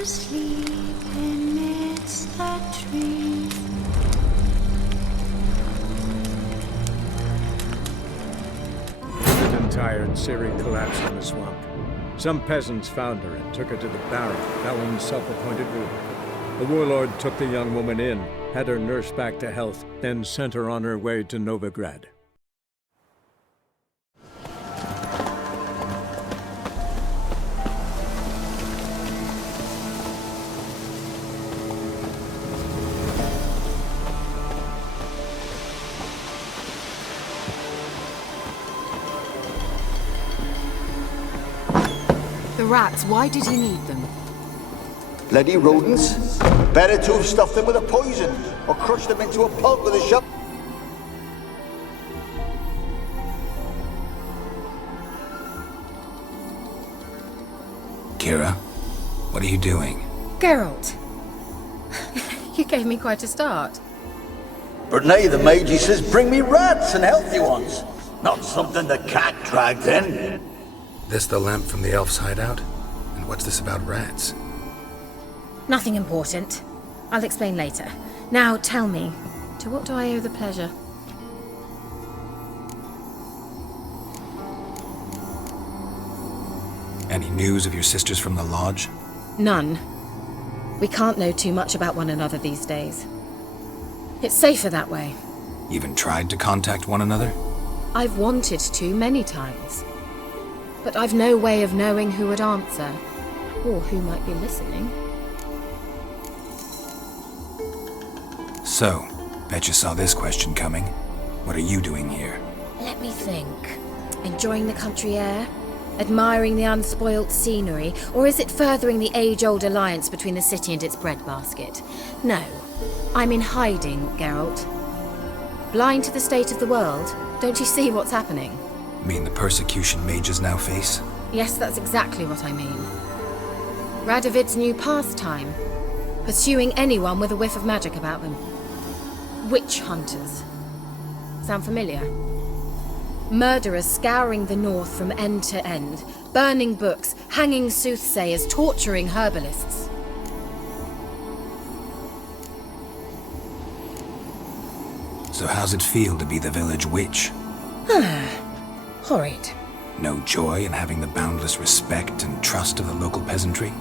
asleep amidst the trees. Dead and tired, Ciri collapsed in the swamp. Some peasants found her and took her to the Baron, Ellen's self-appointed ruler. The warlord took the young woman in, had her nursed back to health, then sent her on her way to Novigrad. The rats, why did he need them? Bloody rodents. Better to have stuffed them with a poison, or crushed them into a pulp with a shovel. Kira, what are you doing? Geralt. You gave me quite a start. But now the mage, he says, bring me rats and healthy ones. Not something the cat dragged in. This the lamp from the elf's hideout? And what's this about rats? Nothing important. I'll explain later. Now tell me, to what do I owe the pleasure? Any news of your sisters from the lodge? None. We can't know too much about one another these days. It's safer that way. Even tried to contact one another? I've wanted to many times. But I've no way of knowing who would answer, or who might be listening. So, bet you saw this question coming. What are you doing here? Let me think. Enjoying the country air? Admiring the unspoilt scenery? Or is it furthering the age-old alliance between the city and its breadbasket? No. I'm in hiding, Geralt. Blind to the state of the world? Don't you see what's happening? Mean the persecution mages now face? Yes, that's exactly what I mean. Radovid's new pastime. Pursuing anyone with a whiff of magic about them. Witch hunters. Sound familiar? Murderers scouring the north from end to end, burning books, hanging soothsayers, torturing herbalists. So how's it feel to be the village witch? Horrid. No joy in having the boundless respect and trust of the local peasantry?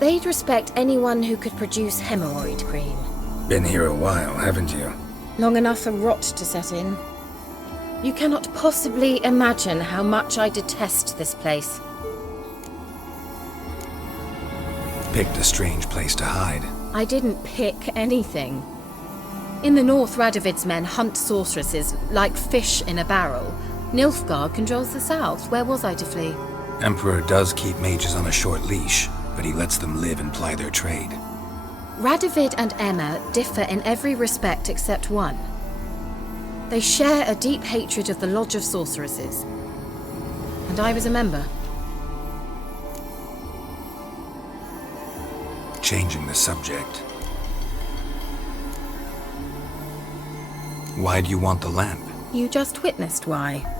They'd respect anyone who could produce hemorrhoid cream. Been here a while, haven't you? Long enough for rot to set in. You cannot possibly imagine how much I detest this place. Picked a strange place to hide. I didn't pick anything. In the north, Radovid's men hunt sorceresses like fish in a barrel. Nilfgaard controls the south. Where was I to flee? Emperor does keep mages on a short leash, but he lets them live and ply their trade. Radovid and Emma differ in every respect except one. They share a deep hatred of the Lodge of Sorceresses. And I was a member. Changing the subject. Why do you want the lamp? You just witnessed why.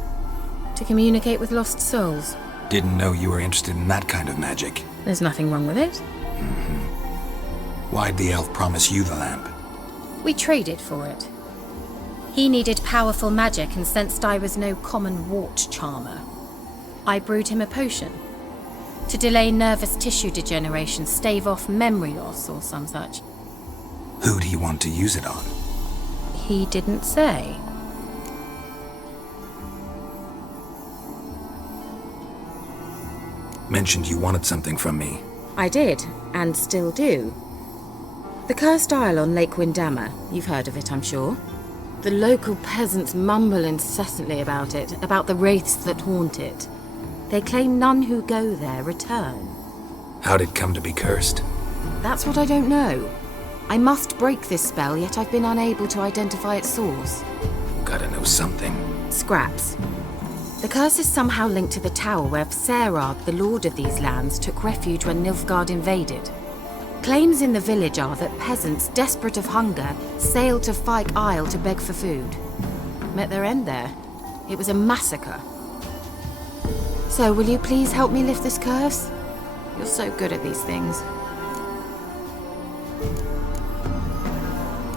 To communicate with lost souls. Didn't know you were interested in that kind of magic. There's nothing wrong with it. Why'd the elf promise you the lamp? We traded for it. He needed powerful magic and sensed I was no common wart charmer. I brewed him a potion. To delay nervous tissue degeneration, stave off memory loss or some such. Who'd he want to use it on? He didn't say. Mentioned you wanted something from me. I did, and still do. The cursed isle on Lake Windammer. You've heard of it, I'm sure. The local peasants mumble incessantly about it, about the wraiths that haunt it. They claim none who go there return. How'd it come to be cursed? That's what I don't know. I must break this spell, yet I've been unable to identify its source. Gotta know something. Scraps. The curse is somehow linked to the tower where Serard, the lord of these lands, took refuge when Nilfgaard invaded. Claims in the village are that peasants, desperate of hunger, sailed to Fyke Isle to beg for food. Met their end there. It was a massacre. So, will you please help me lift this curse? You're so good at these things.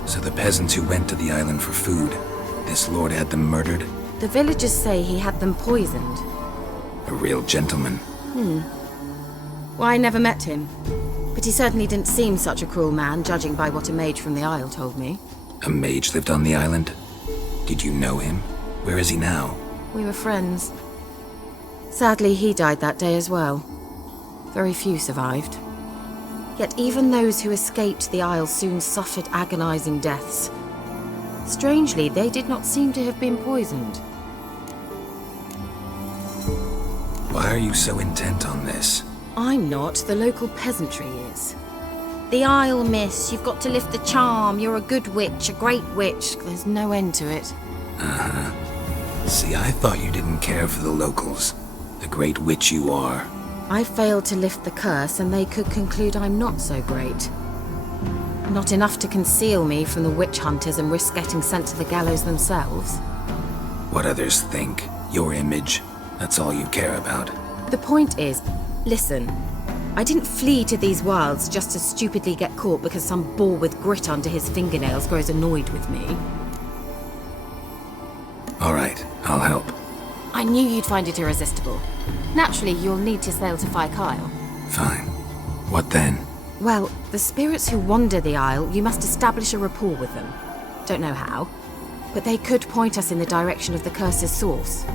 So the peasants who went to the island for food, this lord had them murdered? The villagers say he had them poisoned. A real gentleman. Well, I never met him. But he certainly didn't seem such a cruel man, judging by what a mage from the Isle told me. A mage lived on the island? Did you know him? Where is he now? We were friends. Sadly, he died that day as well. Very few survived. Yet even those who escaped the Isle soon suffered agonizing deaths. Strangely, they did not seem to have been poisoned. Why are you so intent on this? I'm not, the local peasantry is. The Isle, miss, you've got to lift the charm. You're a good witch, a great witch. There's no end to it. See, I thought you didn't care for the locals. The great witch you are. I failed to lift the curse, and they could conclude I'm not so great. Not enough to conceal me from the witch hunters and risk getting sent to the gallows themselves. What others think, your image, that's all you care about. The point is, listen, I didn't flee to these wilds just to stupidly get caught because some boar with grit under his fingernails grows annoyed with me. All right, I'll help. I knew you'd find it irresistible. Naturally, you'll need to sail to Fyke. Fine. What then? Well, the spirits who wander the Isle, you must establish a rapport with them. Don't know how, but they could point us in the direction of the curse's source.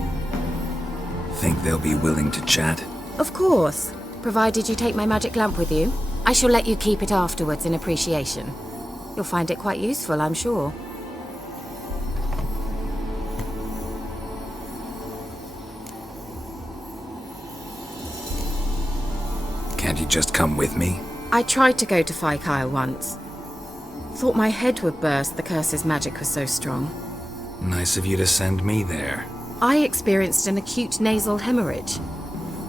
Think they'll be willing to chat? Of course, provided you take my magic lamp with you. I shall let you keep it afterwards in appreciation. You'll find it quite useful, I'm sure. Can't you just come with me? I tried to go to Fyke once. Thought my head would burst, the curse's magic was so strong. Nice of you to send me there. I experienced an acute nasal hemorrhage.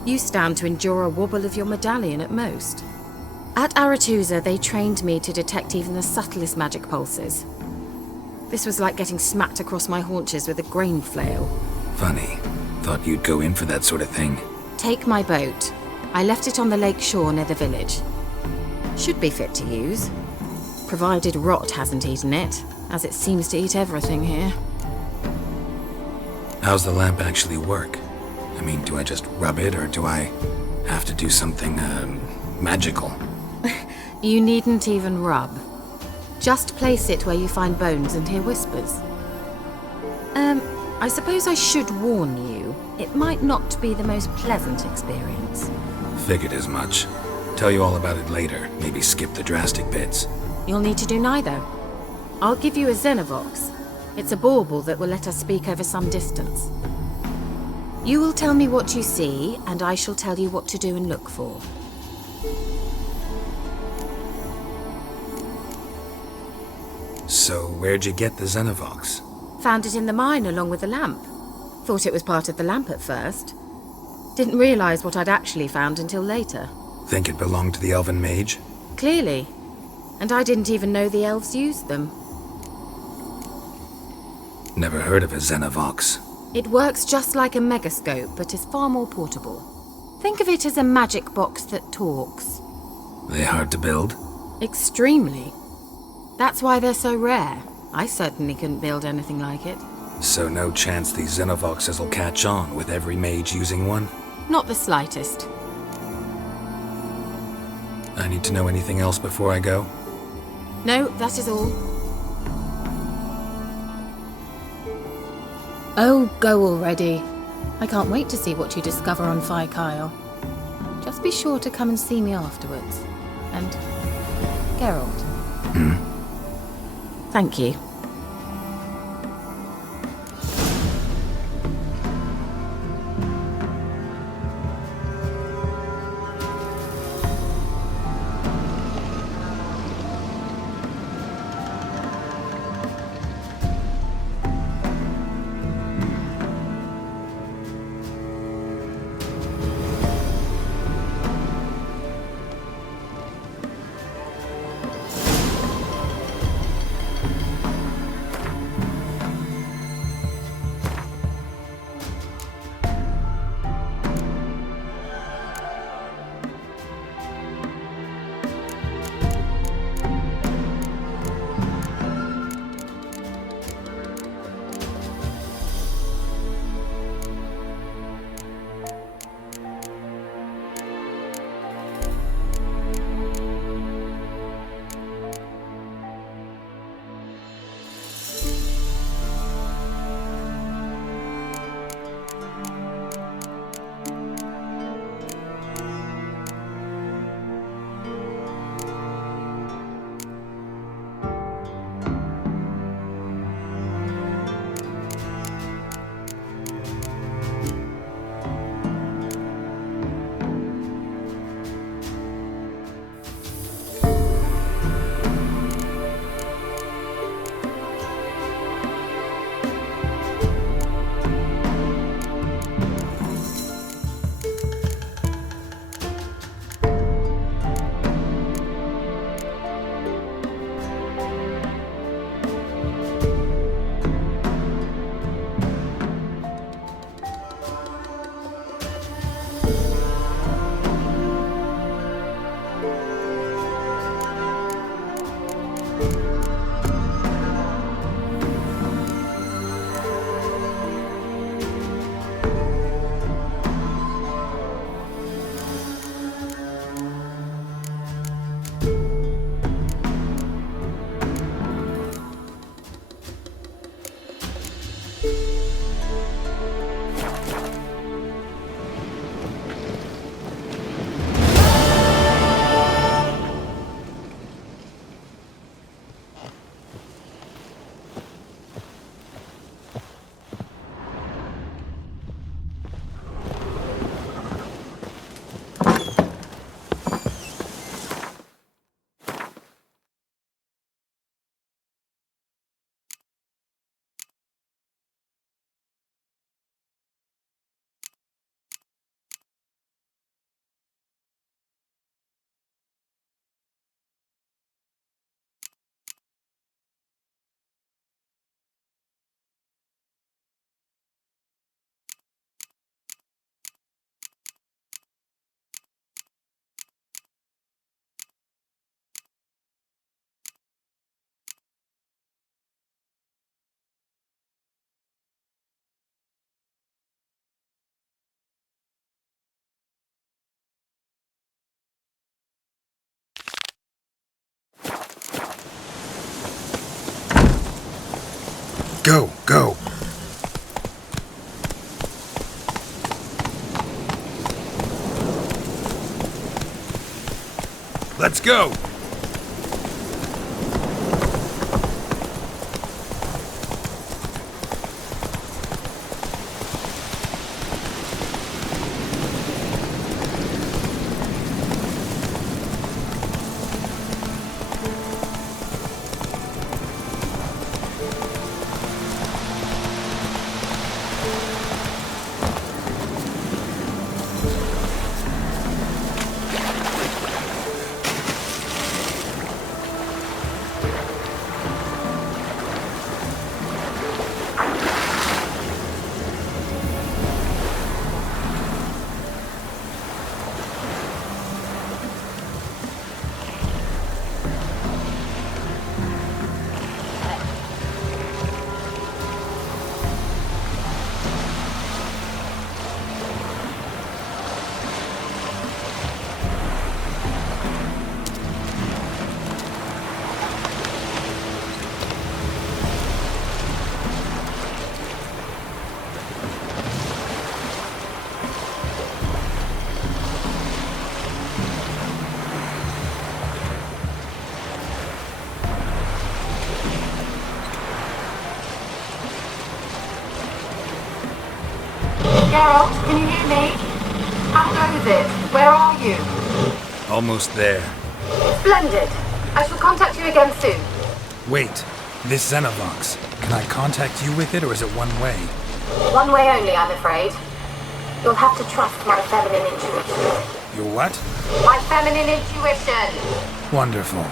You stand to endure a wobble of your medallion at most. At Aretusa, they trained me to detect even the subtlest magic pulses. This was like getting smacked across my haunches with a grain flail. Funny. Thought you'd go in for that sort of thing. Take my boat. I left it on the lake shore near the village. Should be fit to use. Provided rot hasn't eaten it, as it seems to eat everything here. How's the lamp actually work? I mean, do I just rub it, or do I have to do something, magical? You needn't even rub. Just place it where you find bones and hear whispers. I suppose I should warn you. It might not be the most pleasant experience. Figured as much. Tell you all about it later. Maybe skip the drastic bits. You'll need to do neither. I'll give you a Xenovox. It's a bauble that will let us speak over some distance. You will tell me what you see, and I shall tell you what to do and look for. So, where'd you get the Xenovox? Found it in the mine along with the lamp. Thought it was part of the lamp at first. Didn't realize what I'd actually found until later. Think it belonged to the elven mage? Clearly. And I didn't even know the elves used them. Never heard of a Xenovox. It works just like a megascope, but is far more portable. Think of it as a magic box that talks. They hard to build? Extremely. That's why they're so rare. I certainly couldn't build anything like it. So no chance these Xenovoxes will catch on with every mage using one? Not the slightest. I need to know anything else before I go? No, that is all. Oh, go already. I can't wait to see what you discover on Fyke. Just be sure to come and see me afterwards. And Geralt. Thank you. Let's go! Geralt, can you hear me? How goes it? Where are you? Almost there. Splendid. I shall contact you again soon. Wait, this Xenovox. Can I contact you with it, or is it one way? One way only, I'm afraid. You'll have to trust my feminine intuition. Your what? My feminine intuition! Wonderful.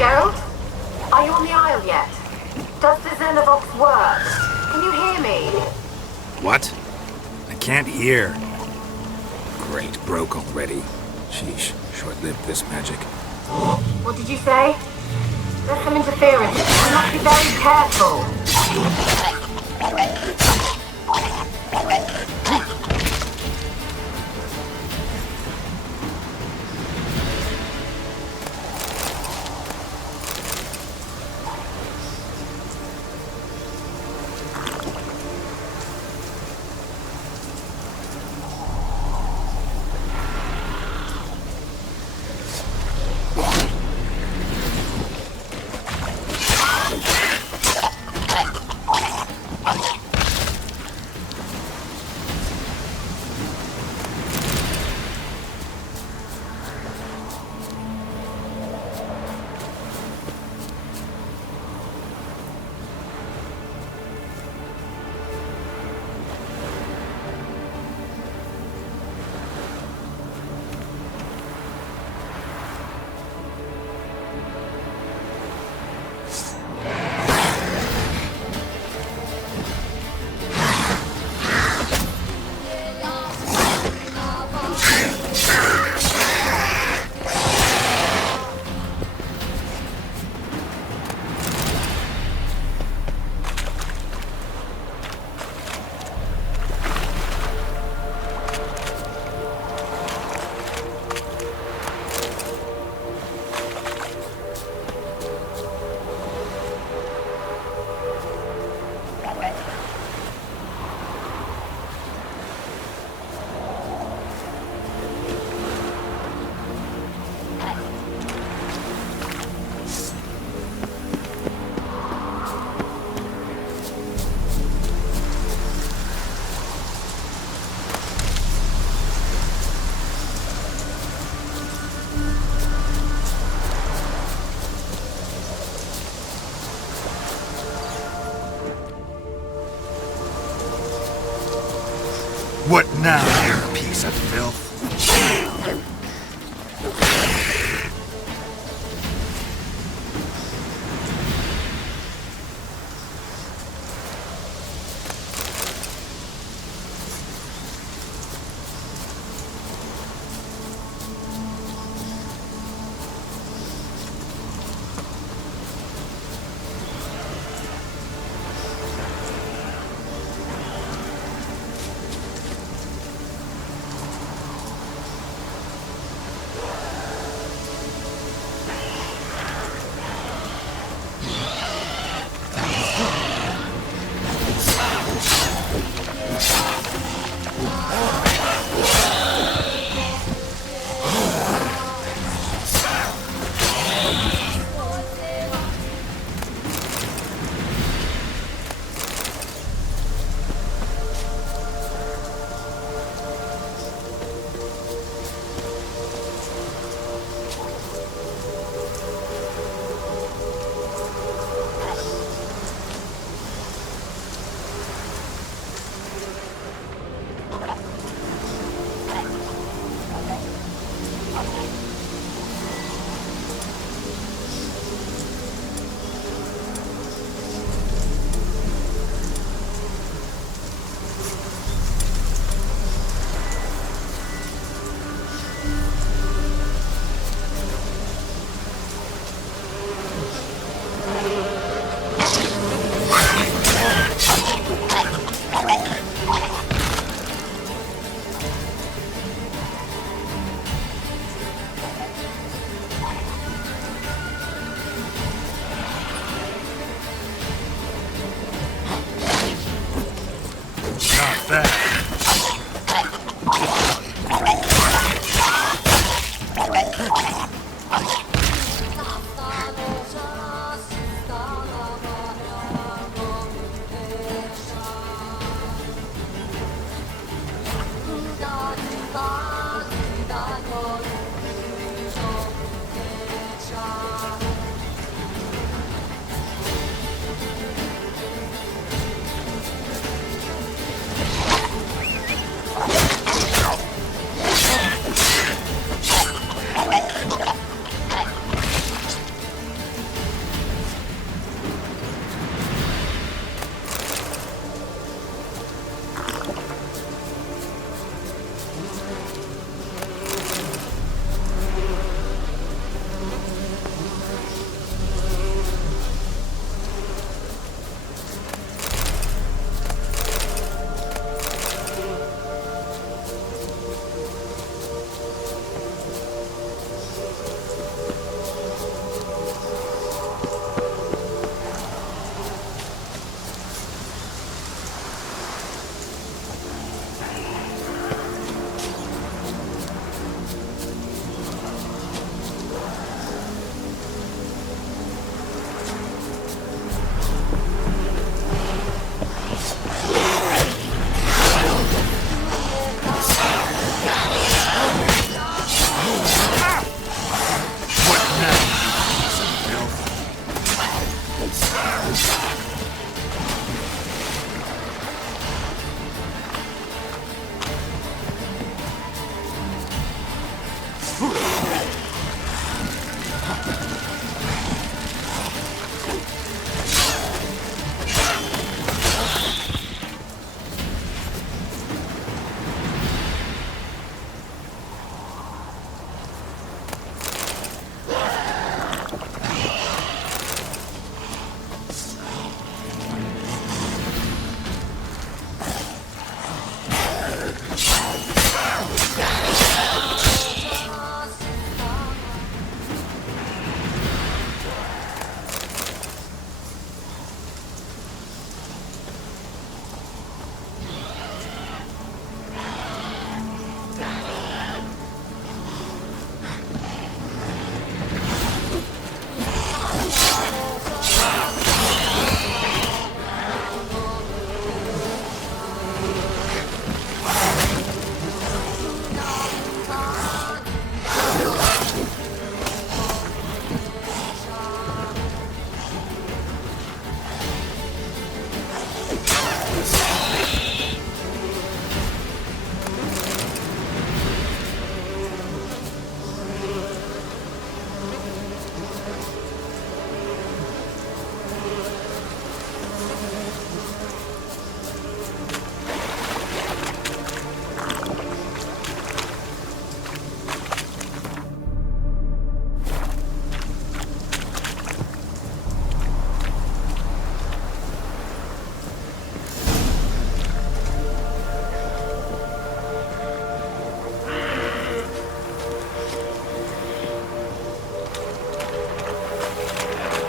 Geralt? Are you on the Isle yet? Does the Xenovox work? Can you hear me? What? I can't hear. Great, broke already. Sheesh, short-lived this magic. What did you say? There's some interference. You must be very careful. What now, you piece of filth?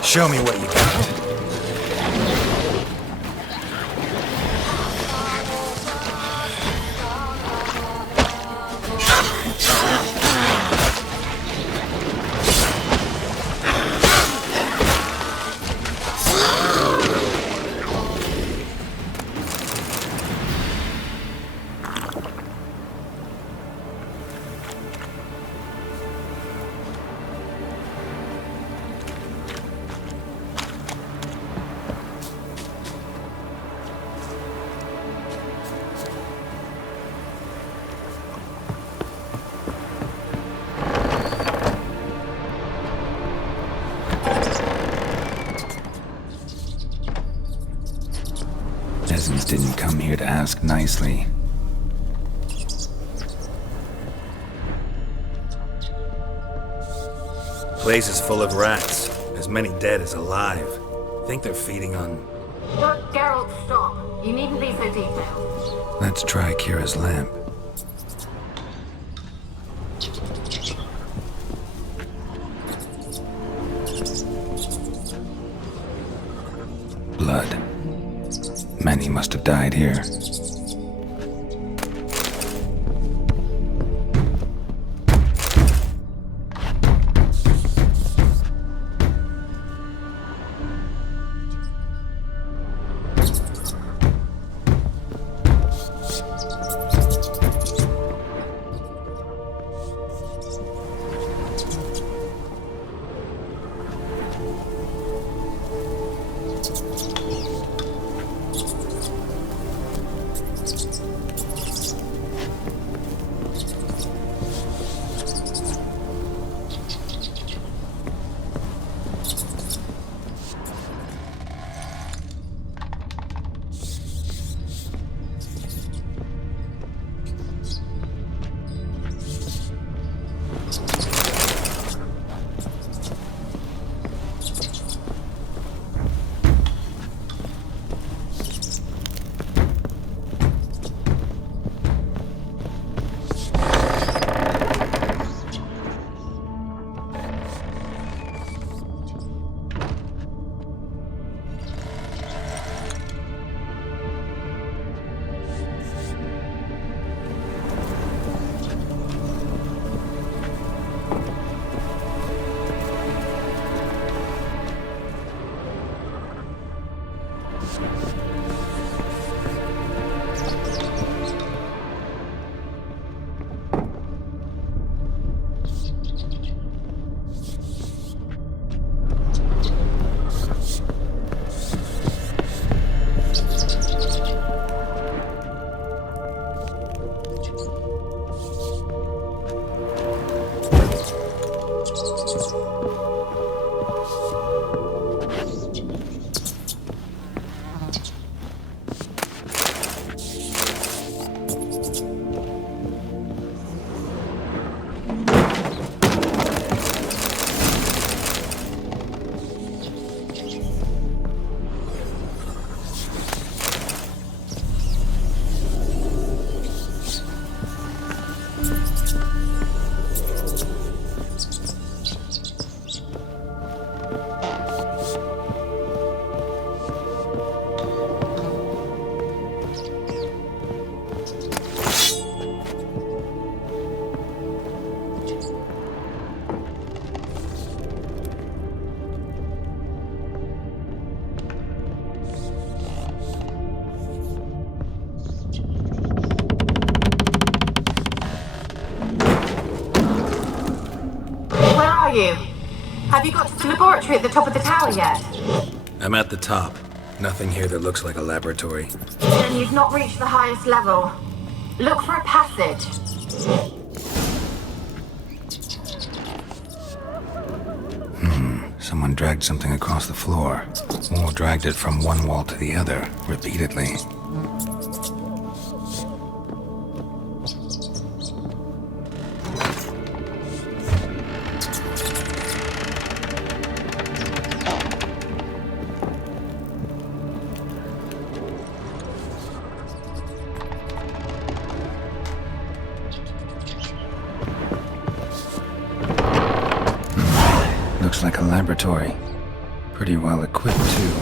Show me what you got. Peasants didn't come here to ask nicely. Place is full of rats. As many dead as alive. Think they're feeding on... Look, Geralt, stop. You needn't be so detailed. Let's try Kira's lamp. Blood. Many must have died here. You? Have you got to the laboratory at the top of the tower yet? I'm at the top. Nothing here that looks like a laboratory. Then you've not reached the highest level. Look for a passage. Someone dragged something across the floor. Or dragged it from one wall to the other, repeatedly. Looks like a laboratory. Pretty well equipped, too.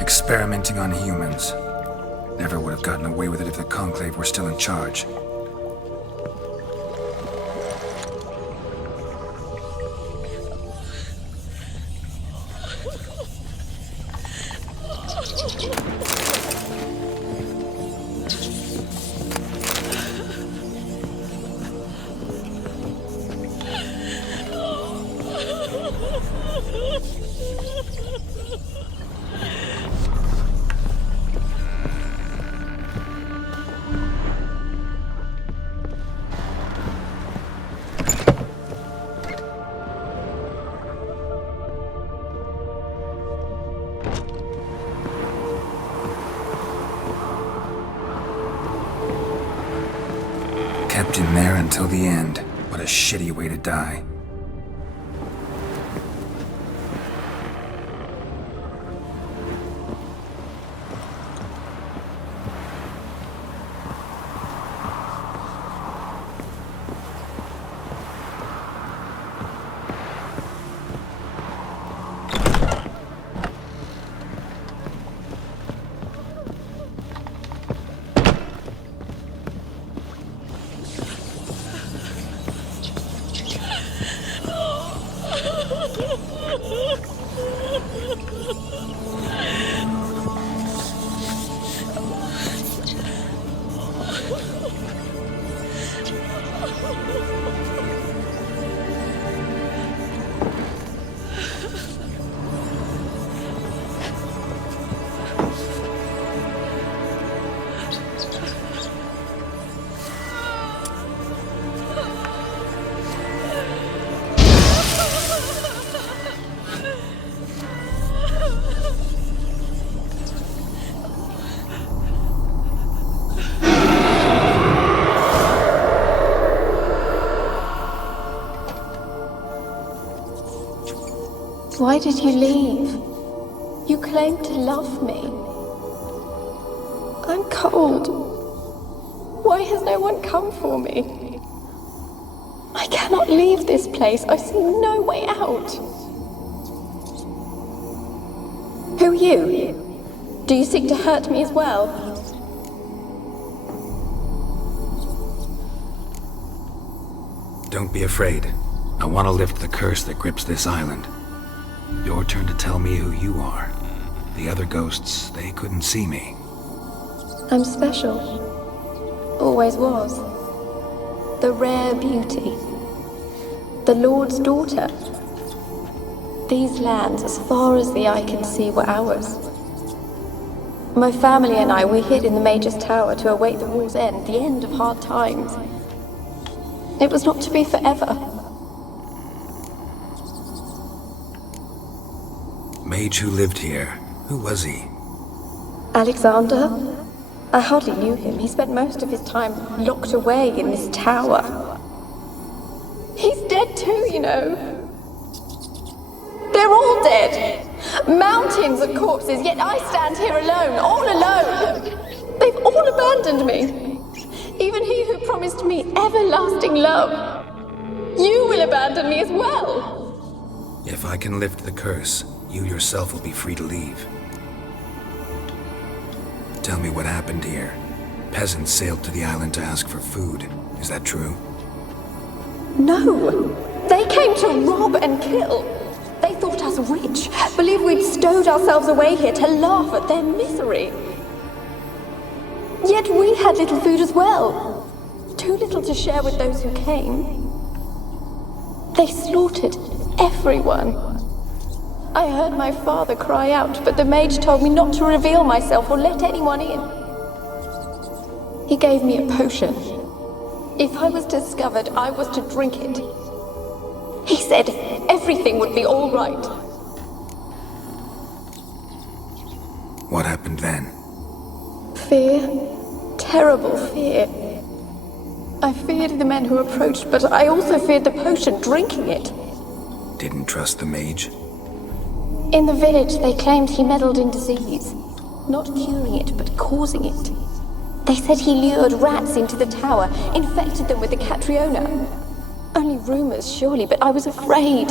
Experimenting on humans. Never would have gotten away with it if the Conclave were still in charge. Kept in there until the end. What a shitty way to die. Why did you leave? You claimed to love me. I'm cold. Why has no one come for me? I cannot leave this place. I see no way out. Who are you? Do you seek to hurt me as well? Don't be afraid. I want to lift the curse that grips this island. Your turn to tell me who you are. The other ghosts, they couldn't see me. I'm special. Always was. The rare beauty. The Lord's daughter. These lands, as far as the eye can see, were ours. My family and I, we hid in the Major's Tower to await the war's end, the end of hard times. It was not to be forever. Mage who lived here. Who was he? Alexander? I hardly knew him. He spent most of his time locked away in this tower. He's dead too, you know. They're all dead. Mountains of corpses, yet I stand here alone, all alone. They've all abandoned me. Even he who promised me everlasting love. You will abandon me as well. If I can lift the curse, you yourself will be free to leave. Tell me what happened here. Peasants sailed to the island to ask for food. Is that true? No. They came to rob and kill. They thought us rich, believed we'd stowed ourselves away here to laugh at their misery. Yet we had little food as well. Too little to share with those who came. They slaughtered everyone. I heard my father cry out, but the mage told me not to reveal myself or let anyone in. He gave me a potion. If I was discovered, I was to drink it. He said everything would be all right. What happened then? Fear. Terrible fear. I feared the men who approached, but I also feared the potion, drinking it. Didn't trust the mage? In the village, they claimed he meddled in disease. not curing it, but causing it. They said he lured rats into the tower, infected them with the Catriona. Only rumors, surely, but I was afraid.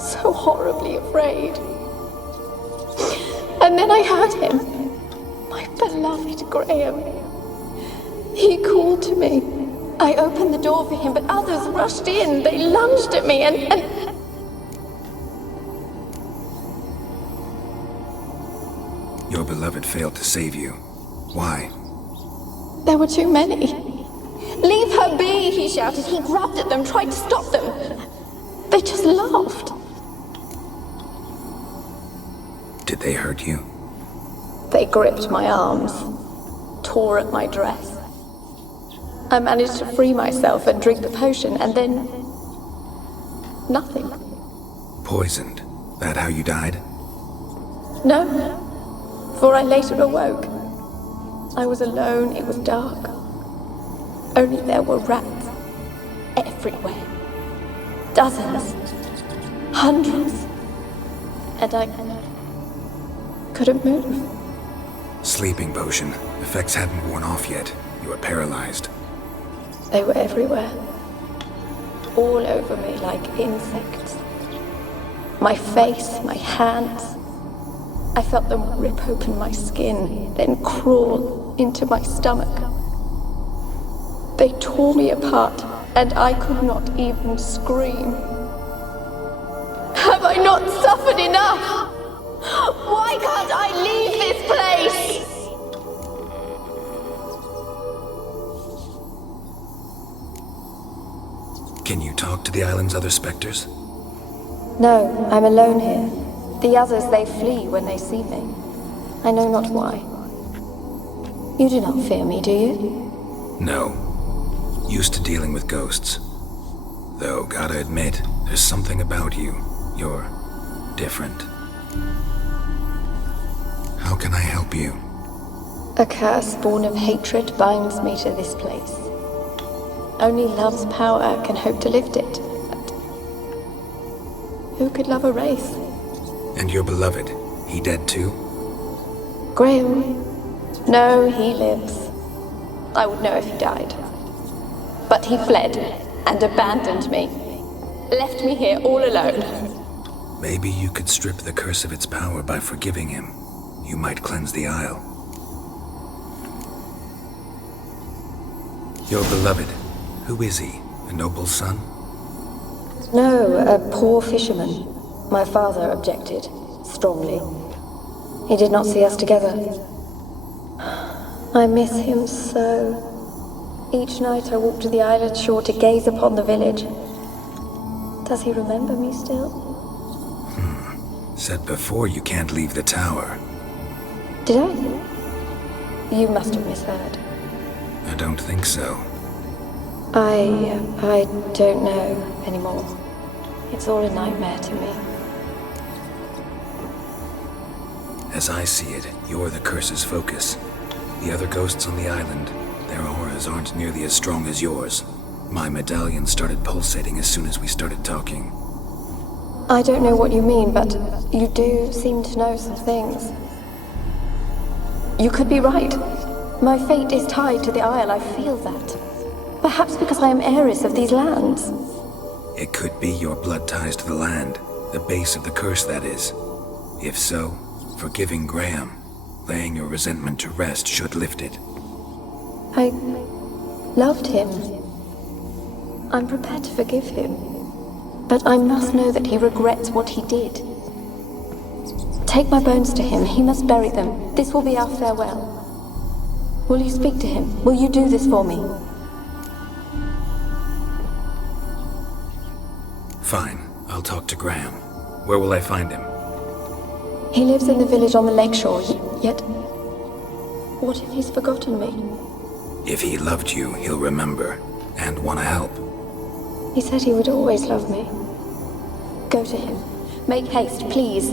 So horribly afraid. And then I heard him. My beloved Graham. He called to me. I opened the door for him, but others rushed in. They lunged at me and... Your beloved failed to save you. Why? There were too many. Leave her be, he shouted. He grabbed at them, tried to stop them. They just laughed. Did they hurt you? They gripped my arms, tore at my dress. I managed to free myself and drink the potion, and then... nothing. Poisoned? That how you died? No, for I later awoke. I was alone, it was dark. Only there were rats everywhere. Dozens. Hundreds. And I couldn't move. Sleeping potion. Effects hadn't worn off yet. You were paralyzed. They were everywhere. All over me like insects. My face, my hands. I felt them rip open my skin, then crawl into my stomach. They tore me apart, and I could not even scream. Have I not suffered enough? Why can't I leave this place? Can you talk to the island's other specters? No, I'm alone here. The others, they flee when they see me. I know not why. You do not fear me, do you? No. Used to dealing with ghosts. Though, gotta admit, there's something about you. You're different. How can I help you? A curse born of hatred binds me to this place. Only love's power can hope to lift it. But who could love a race? And your beloved, he dead too? Graham? No, he lives. I would know if he died. But he fled and abandoned me. Left me here all alone. Maybe you could strip the curse of its power by forgiving him. You might cleanse the Isle. Your beloved, who is he? A noble son? No, a poor fisherman. My father objected, strongly. He did not see us together. I miss him so. Each night I walk to the island shore to gaze upon the village. Does he remember me still? Said before you can't leave the tower. Did I? You must have misheard. I don't think so. I don't know anymore. It's all a nightmare to me. As I see it, you're the curse's focus. The other ghosts on the island, their auras aren't nearly as strong as yours. My medallion started pulsating as soon as we started talking. I don't know what you mean, but you do seem to know some things. You could be right. My fate is tied to the Isle, I feel that. Perhaps because I am heiress of these lands. It could be your blood ties to the land, the base of the curse, that is. If so, forgiving Graham, laying your resentment to rest should lift it. I loved him. I'm prepared to forgive him. But I must know that he regrets what he did. Take my bones to him. He must bury them. This will be our farewell. Will you speak to him? Will you do this for me? Fine. I'll talk to Graham. Where will I find him? He lives in the village on the lakeshore, yet... What if he's forgotten me? If he loved you, he'll remember, and want to help. He said he would always love me. Go to him. Make haste, please.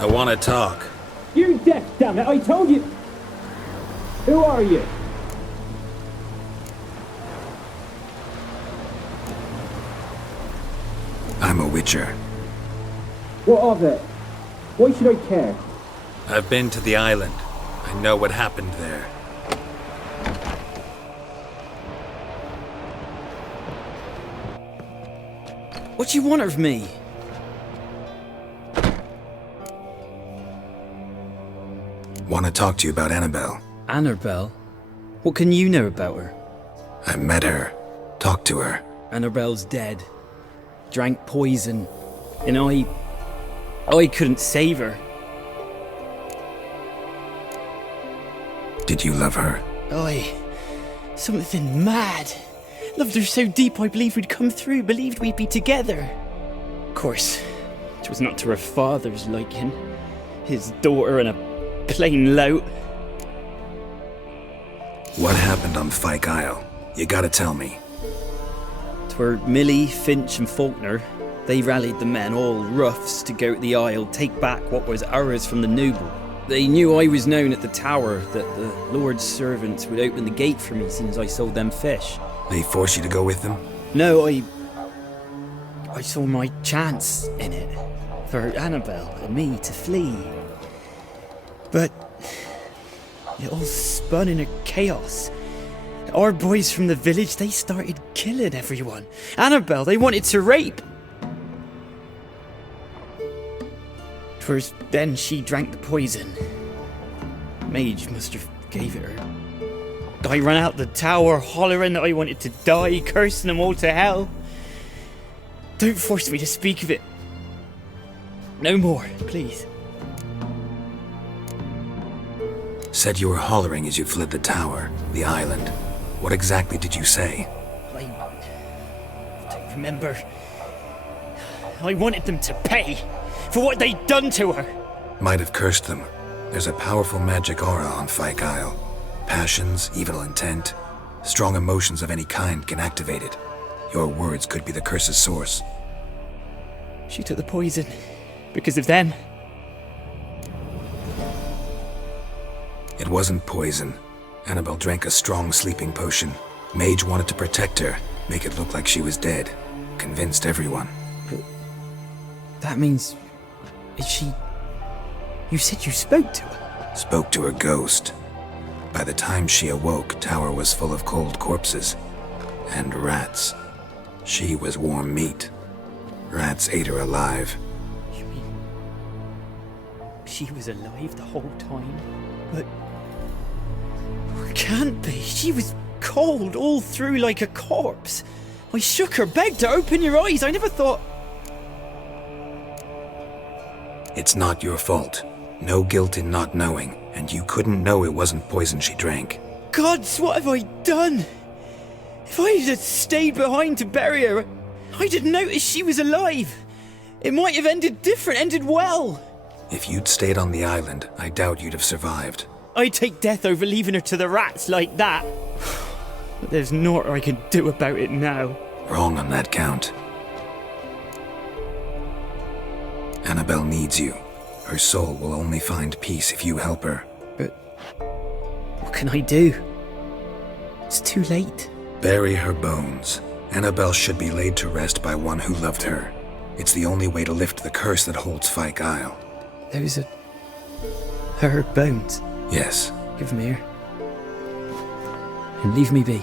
I want to talk. You're deaf, damn it! I told you! Who are you? I'm a witcher. What of it? Why should I care? I've been to the island. I know what happened there. What do you want of me? Want to talk to you about Annabelle. Annabelle? What can you know about her? I met her. Talk to her. Annabelle's dead. Drank poison. And I couldn't save her. Did you love her? Something mad. Loved her so deep I believed we'd come through, believed we'd be together. Of course, it was not to her father's liking. His daughter and a plain lout. What happened on Fyke Isle? You gotta tell me. 'Twere Millie, Finch and Faulkner. They rallied the men, all roughs, to go to the Isle, take back what was ours from the noble. They knew I was known at the tower, that the Lord's servants would open the gate for me since I sold them fish. They forced you to go with them? No, I saw my chance in it, for Annabelle and me to flee. But it all spun in a chaos. Our boys from the village, they started killing everyone. Annabelle, they wanted to rape. 'Twas then she drank the poison. Mage must have gave it her. I ran out the tower, hollering that I wanted to die, cursing them all to hell. Don't force me to speak of it. No more, please. Said you were hollering as you fled the tower, the island. What exactly did you say? I don't remember. I wanted them to pay for what they'd done to her. Might have cursed them. There's a powerful magic aura on Fyke Isle. Passions, evil intent, strong emotions of any kind can activate it. Your words could be the curse's source. She took the poison because of them. It wasn't poison. Annabelle drank a strong sleeping potion. Mage wanted to protect her, make it look like she was dead. Convinced everyone. But that means... is she... You said you spoke to her? Spoke to her ghost. By the time she awoke, tower was full of cold corpses. And rats. She was warm meat. Rats ate her alive. You mean... she was alive the whole time? But... can't be. She was cold all through like a corpse. I shook her, begged her, open your eyes. I never thought... It's not your fault. No guilt in not knowing, and you couldn't know it wasn't poison she drank. Gods, what have I done? If I had stayed behind to bury her, I didn't notice she was alive. It might have ended different, ended well. If you'd stayed on the island, I doubt you'd have survived. I'd take death over leaving her to the rats like that. But there's naught I can do about it now. Wrong on that count. Annabelle needs you. Her soul will only find peace if you help her. But what can I do? It's too late. Bury her bones. Annabelle should be laid to rest by one who loved her. It's the only way to lift the curse that holds Fyke Isle. Those are... her bones? Yes. Give them here. And leave me be.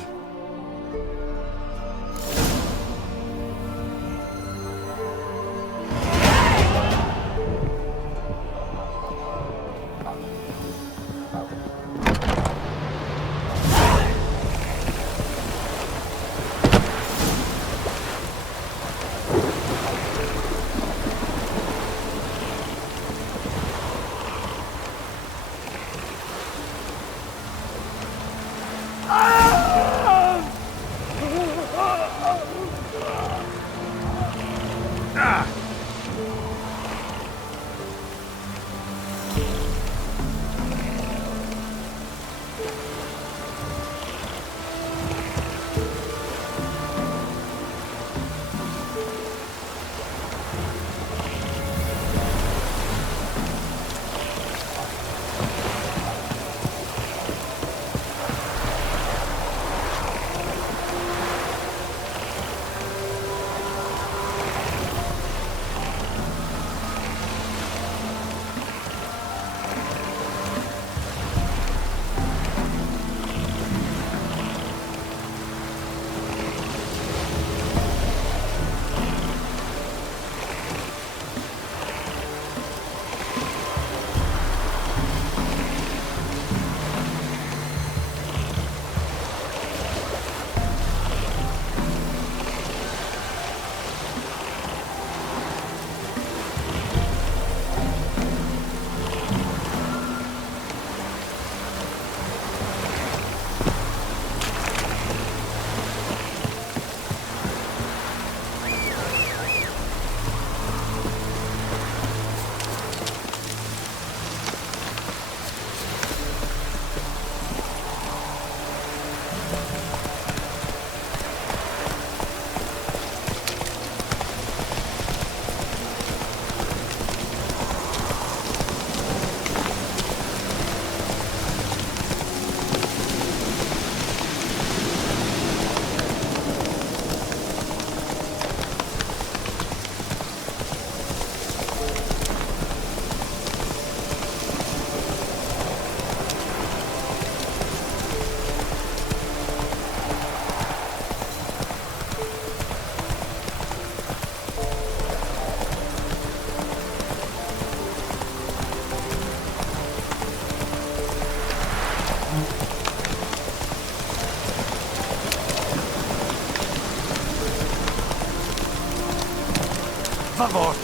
favor.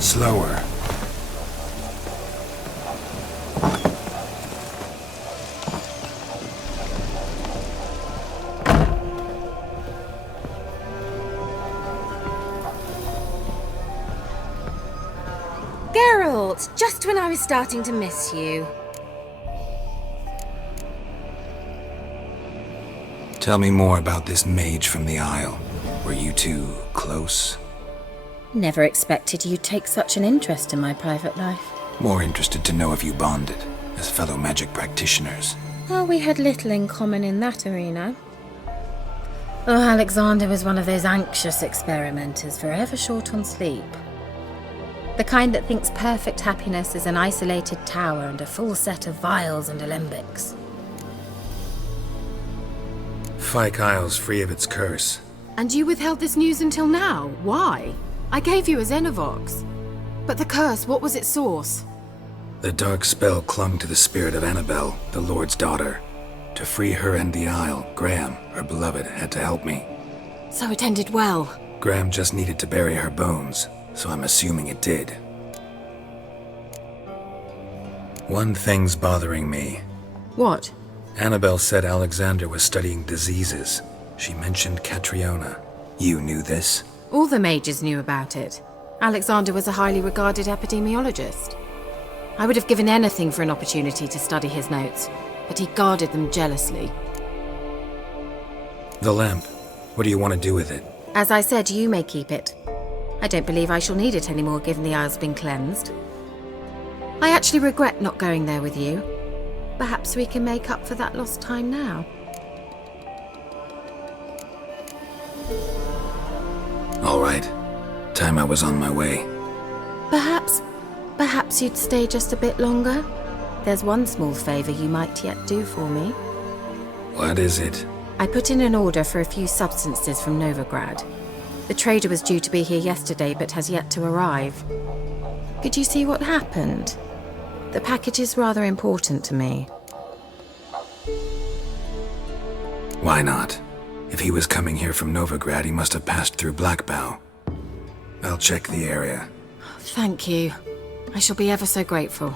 Slower. Geralt, just when I was starting to miss you. Tell me more about this mage from the Isle. Were you two close? Never expected you'd take such an interest in my private life. More interested to know if you bonded, as fellow magic practitioners. Well, we had little in common in that arena. Oh, Alexander was one of those anxious experimenters, forever short on sleep. The kind that thinks perfect happiness is an isolated tower and a full set of vials and alembics. Fyke Isle's free of its curse. And you withheld this news until now? Why? I gave you a Xenovox. But the curse, what was its source? The dark spell clung to the spirit of Annabelle, the Lord's daughter. To free her and the Isle, Graham, her beloved, had to help me. So it ended well. Graham just needed to bury her bones, so I'm assuming it did. One thing's bothering me. What? Annabelle said Alexander was studying diseases. She mentioned Catriona. You knew this? All the mages knew about it. Alexander was a highly regarded epidemiologist. I would have given anything for an opportunity to study his notes, but he guarded them jealously. The lamp. What do you want to do with it? As I said, you may keep it. I don't believe I shall need it anymore, given the Isle's been cleansed. I actually regret not going there with you. Perhaps we can make up for that lost time now. All right. Time I was on my way. Perhaps you'd stay just a bit longer? There's one small favor you might yet do for me. What is it? I put in an order for a few substances from Novigrad. The trader was due to be here yesterday, but has yet to arrive. Could you see what happened? The package is rather important to me. Why not? If he was coming here from Novigrad, he must have passed through Blackbow. I'll check the area. Thank you. I shall be ever so grateful.